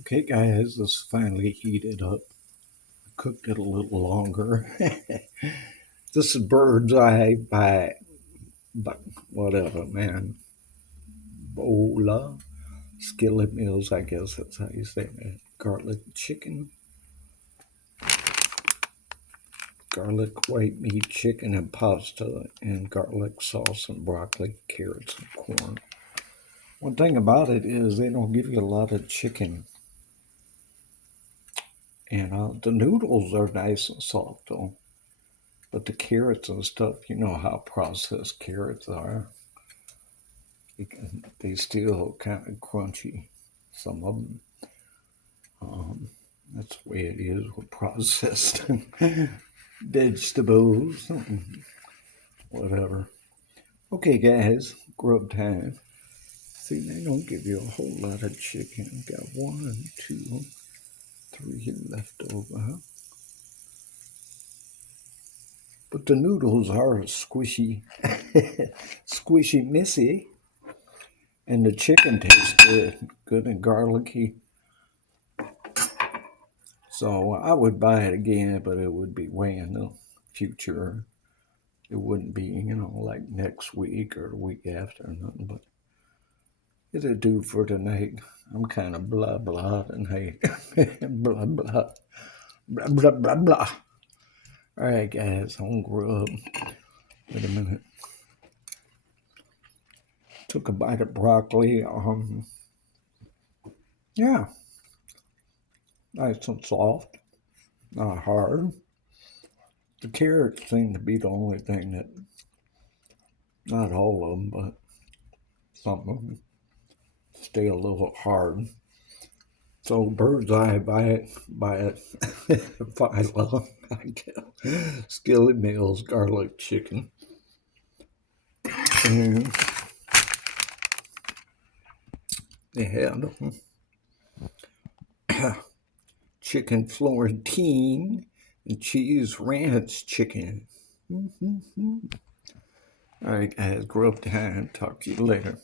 Okay, guys, this finally heated up. I cooked it a little longer. This is bird's eye by whatever, man. Voila. Skillet meals, I guess that's how you say that. Garlic chicken, garlic white meat chicken and pasta, and garlic sauce and broccoli, carrots, and corn. One thing about it is they don't give you a lot of chicken. And the noodles are nice and soft, though. But the carrots and stuff, you know how processed carrots are. They still kind of crunchy. Some of them. Um, that's the way it is with processed vegetables, whatever. Okay, guys, grub time. See, they don't give you a whole lot of chicken. Got one, two, three left over. But the noodles are squishy, squishy missy. And the chicken tastes good and garlicky. So I would buy it again, but it would be way in the future. It wouldn't be, like next week or the week after or nothing, but it'll do for tonight. I'm kind of blah blah tonight. Blah blah. Blah blah blah blah. All right, guys, I'm grub. Wait a minute. Took a bite of broccoli. Yeah, nice and soft, not hard. The carrots seem to be the only thing that, not all of them, but some of them stay a little hard. So bird's eye by it, phylum, I guess. Skillet meals, garlic chicken, and they had chicken Florentine and cheese ranch chicken. All right, guys, grub time. Talk to you later.